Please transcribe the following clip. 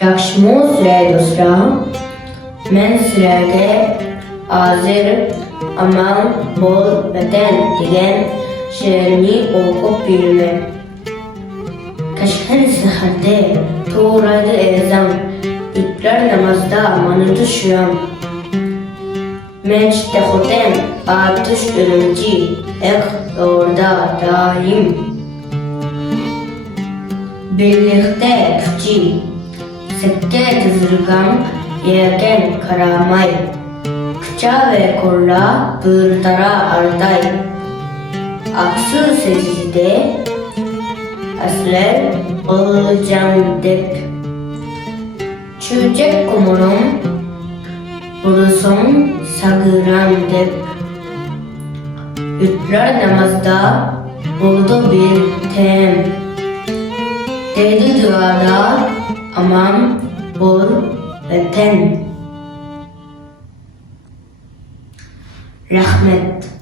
Yaxşımı sizlere dostlar. Men sizlerge hazır aman bol vətən degan şiirini okup bilmem. Kaşhan saherde toğraydı ezan, ütler namazda amanı düşüyorum. Men işte xotem atış ölümci, ek orada daim. Birlikte küçü, sekke tızırgan, yerken karamay. Kıça ve kolla bığırtara arday. Aksu secde, asler olacağım dep. Çücek kumurum, bulusun sagıram dep. Ütler namazda buldu bir tem. Dedi duada aman bol vətən. Rahmet.